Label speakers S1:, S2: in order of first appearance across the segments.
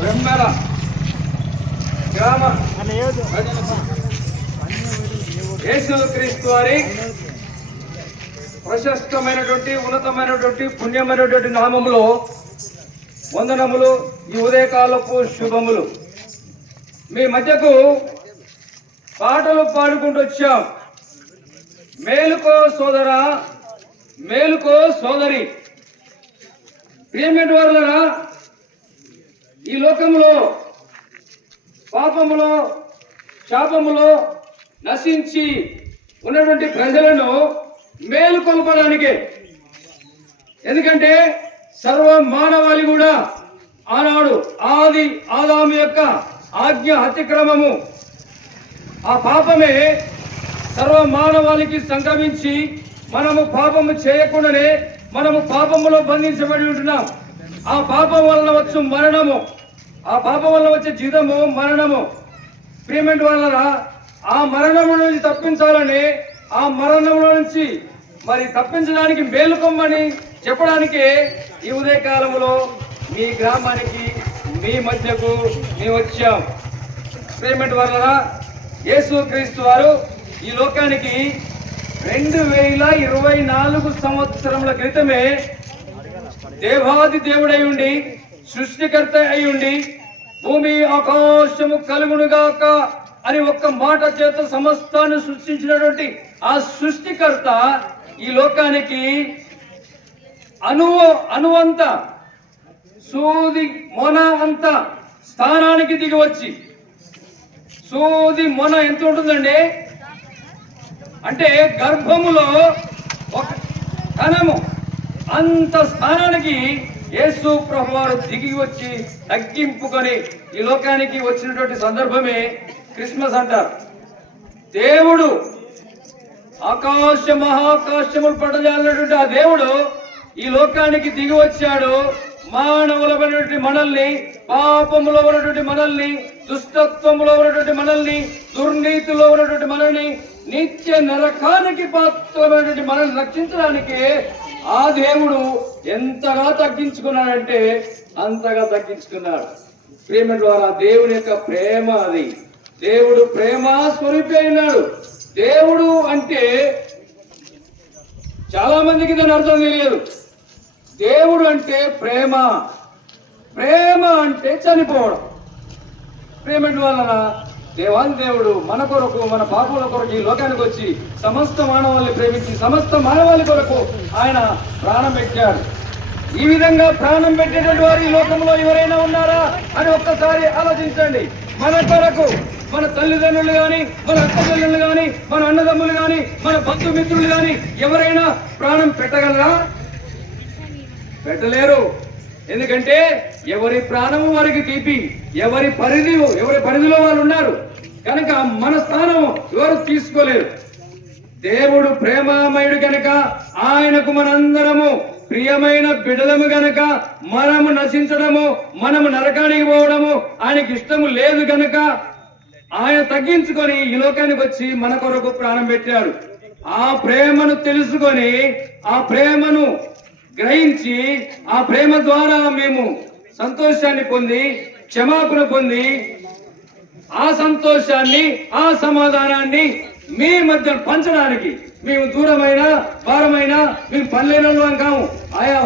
S1: బ్రహ్మల. గ్రామ. యేసు వారి ప్రశస్తమైనటువంటి ఉన్నతమైనటువంటి పుణ్యమైనటువంటి నామములో వందనములు ఈ ఉదయకాలపు శుభములు. మీ మధ్యకు పాటలు పాడుకుంటూ వచ్చాం. మేలుకో సోదర మేలుకో సోదరి. ప్రియమైన వాళ్ళరా ఈ లోకంలో పాపములో శాపములో నశించి ఉన్నటువంటి ప్రజలను మేలుకొల్పడానికే ఎందుకంటే సర్వ మానవాళి కూడా ఆనాడు ఆది ఆదాము యొక్క ఆజ్ఞ అతిక్రమము. ఆ పాపమే సర్వ మానవాళికి సంక్రమించి మనము పాపము చేయకుండానే మనము పాపములో బంధించబడి ఉంటున్నాం. ఆ పాపం వలన వచ్చు మరణము. ఆ పాపం వల్ల వచ్చే జీతము మరణము. ప్రియమెంట్ వలన ఆ మరణము నుంచి తప్పించాలని ఆ మరణంలో నుంచి మరి తప్పించడానికి మేలుకొమ్మని చెప్పడానికి ఈ ఉదయకాలంలో మీ గ్రామానికి మీ మధ్యకు మేము వచ్చాం. పేమెంట్ వలన యేసు క్రీస్తు వారు ఈ లోకానికి రెండు వేల ఇరవై నాలుగు సంవత్సరముల క్రితమే దేవాది దేవుడై ఉండి సృష్టికర్త అయి ఉండి భూమి ఆకాశము కలుగునుగాక అని ఒక్క మాట చేత సమస్తాన్ని సృష్టించినటువంటి ఆ సృష్టికర్త ఈ లోకానికి అనువ అణువంత సూది మొన అంత స్థానానికి దిగి వచ్చి సూది మొన ఎంత ఉంటుందండి? అంటే గర్భములో ఒక కణము అంత స్థానానికి యేసు ప్రభు వారు దిగి వచ్చి తగ్గింపుకొని ఈ లోకానికి వచ్చినటువంటి సందర్భమే క్రిస్మస్ అంటారు. దేవుడు ఆకాశ మహాకాశములు పడజాలినటువంటి ఆ దేవుడు ఈ లోకానికి దిగి వచ్చాడు. మానవులమైనటువంటి మనల్ని పాపములో ఉన్నటువంటి మనల్ని దుష్టత్వంలో ఉన్నటువంటి మనల్ని దుర్నీతిలో ఉన్నటువంటి మనల్ని నిత్య నరకానికి పాత్రమైనటువంటి మనల్ని రక్షించడానికి ఆ దేవుడు ఎంతగా తగ్గించుకున్నాడంటే అంతగా తగ్గించుకున్నాడు. ప్రేమ ద్వారా దేవుని యొక్క ప్రేమ అది. దేవుడు ప్రేమ స్వరూపి అయినాడు. దేవుడు అంటే చాలా మందికి దాని అర్థం తెలియదు. దేవుడు అంటే ప్రేమ. ప్రేమ అంటే చనిపోవడం. ప్రేమ వలన దేవాది దేవుడు మన కొరకు మన పాపల కొరకు ఈ లోకానికి వచ్చి సమస్త మానవాళ్ళని ప్రేమించి సమస్త మానవాళి కొరకు ఆయన ప్రాణం పెట్టాడు ఈ విధంగా ప్రాణం పెట్టేటువంటి వారు ఈ లోకంలో ఎవరైనా ఉన్నారా అని ఒక్కసారి ఆలోచించండి. మన కొరకు మన తల్లిదండ్రులు కానీ మన అక్క చెల్లెళ్ళు గాని మన అన్నదమ్ములు కానీ మన బంధుమిత్రులు కానీ ఎవరైనా ప్రాణం పెట్టగలరా? పెట్టలేరు. ఎందుకంటే ఎవరి ప్రాణము వారికి తీపి. ఎవరి పరిధి ఎవరి పరిధిలో వాళ్ళు ఉన్నారు? కనుక మన స్థానం ఎవరు తీసుకోలేరు? దేవుడు ప్రేమామయుడు కనుక ఆయనకు మనందరము ప్రియమైన బిడలము గనక మనము నశించడము మనము నరకానికి పోవడము ఆయనకి ఇష్టము లేదు గనక ఆయన తగ్గించుకొని ఈ లోకానికి వచ్చి మన కొరకు ప్రాణం పెట్టారు. ఆ ప్రేమను తెలుసుకొని ఆ ప్రేమను గ్రహించి ఆ ప్రేమ ద్వారా మేము సంతోషాన్ని పొంది క్షమాపణ పొంది ఆ సంతోషాన్ని ఆ సమాధానాన్ని మీ మధ్య పంచడానికి మేము దూరమైన భారమైన మేము పనిలేని కాము ఆయా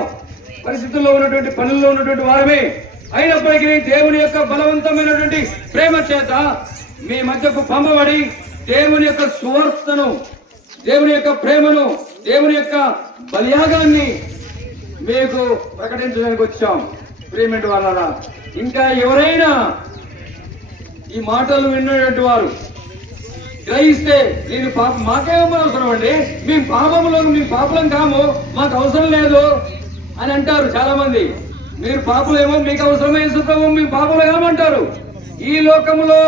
S1: పరిస్థితుల్లో ఉన్నటువంటి పనుల్లో ఉన్నటువంటి వారమే. అయినప్పటికీ దేవుని యొక్క బలవంతమైనటువంటి ప్రేమ చేత మీ మధ్యకు పంపబడి దేవుని యొక్క సువార్తను దేవుని యొక్క ప్రేమను దేవుని యొక్క బలియాగాన్ని మీకు ప్రకటించడానికి వచ్చాం. ప్రేమిటి వాళ్ళ ఇంకా ఎవరైనా ఈ మాటలు విన్నటువంటి వారు గ్రహిస్తే నేను పాప మాకేమో అవసరం అండి. మేము పాపంలో మేము పాపలం కాము మాకు అవసరం లేదు అని అంటారు చాలా మంది మీరు పాపలేమో మీకు అవసరమైన సుఖము మేము పాపలు కామంటారు. ఈ లోకములో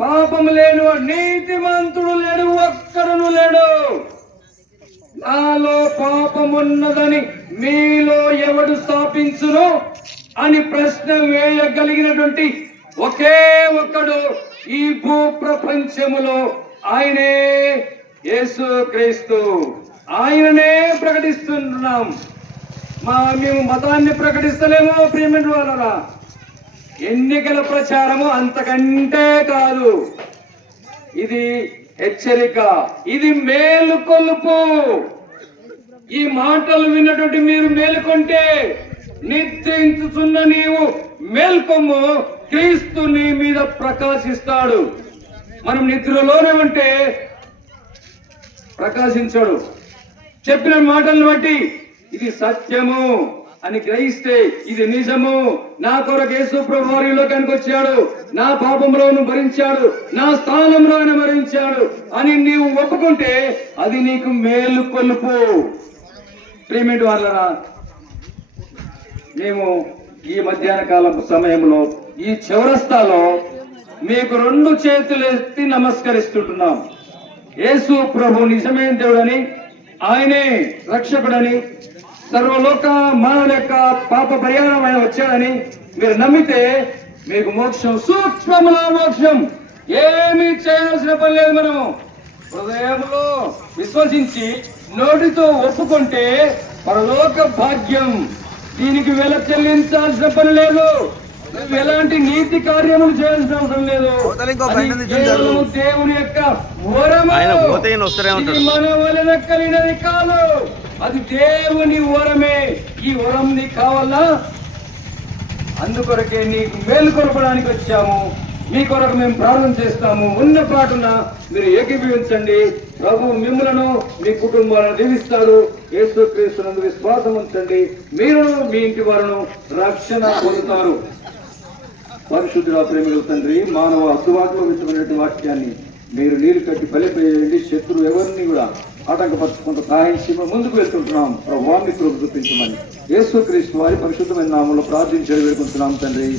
S1: పాపము లేను నీతివంతుడు లేడు ఒక్కడను లేడు. నాలో పాపమున్నదని మీలో ఎవడు స్థాపించును అని ప్రశ్న వేయగలిగినటువంటి ఒకే ఒక్కడు ఈ భూ ప్రపంచములో ఆయనే యేసు క్రీస్తు. ఆయననే ప్రకటిస్తున్నాం. మా మేము మతాన్ని ప్రకటిస్తలేమో ప్రియమైన వాళ్ళరా ఎన్నికల ప్రచారము అంతకంటే కాదు. ఇది హెచ్చరిక. ఇది మేలుకొలుపు. ఈ మాటలు విన్నటువంటి మీరు మేలుకొంటే నిశ్చయించుతున్న నీవు మేల్కొమ్ము క్రీస్తు నీ మీద ప్రకాశిస్తాడు. మనం నిద్రలోనే ఉంటే ప్రకాశించడు. చెప్పిన మాటలను బట్టి ఇది సత్యము అని గ్రహిస్తే ఇది నిజము. నా కొరకు యేసు ప్రభు వారి వచ్చాడు నా పాపంలోను భరించాడు. నా స్థానంలో ఆయన భరించాడు అని నీవు ఒప్పుకుంటే అది నీకు మేలు కొలుపు ప్రేమిటి వాళ్ళరా మేము ఈ మధ్యాహ్న కాలం సమయంలో ఈ చౌరస్తాలో మీకు రెండు చేతులు ఎత్తి నమస్కరిస్తుంటున్నాం. యేసు ప్రభు నిజమైన దేవుడని ఆయనే రక్షకుడని సర్వలోక మానవుల యొక్క పాప పరిహారం ఆయన వచ్చాడని మీరు నమ్మితే మీకు మోక్షం సూక్ష్మములో మోక్షం. ఏమీ చేయాల్సిన పని లేదు మనము. హృదయంలో విశ్వసించి నోటితో ఒప్పుకుంటే పరలోక భాగ్యం. దీనికి వెల చెల్లించాల్సిన పని లేదు. ఎలాంటి నీతి కార్యములు చేయాల్సిన అవసరం లేదు. దేవుని యొక్క మన వలన కలిగినది కాదు. అది దేవుని వరమే. ఈ వరం నీకు కావాలా? అందుకొరకే నీకు మేలు కొరపడానికి వచ్చాము. మీ కొరకు మేము ప్రార్థన చేస్తాము. ఉన్న పాటున మీరు ఏకీభవించండి. ప్రభు మిమ్మలను మీ కుటుంబాలను దీవిస్తాడు. యేసు క్రీస్తునందు విశ్వాసం ఉంచండి మీరు మీ ఇంటి వారును రక్షణ పొందుతారు. పరిశుద్ధుల ప్రేమికుల తండ్రి మానవ విత్తమైనటువంటి వాక్యాన్ని మీరు నీరు కట్టి ఫలిపేయండి శత్రువు ఎవరిని కూడా ఆటంకపరచుకుంటూ సహాయించి ముందుకు వెళ్తుంటున్నాం. ప్రభావాన్ని కృప చూపించమని. యేసు క్రీస్తు వారి పరిశుద్ధమైన నామంలో ప్రార్థించి వేడుకుంటున్నాం తండ్రి.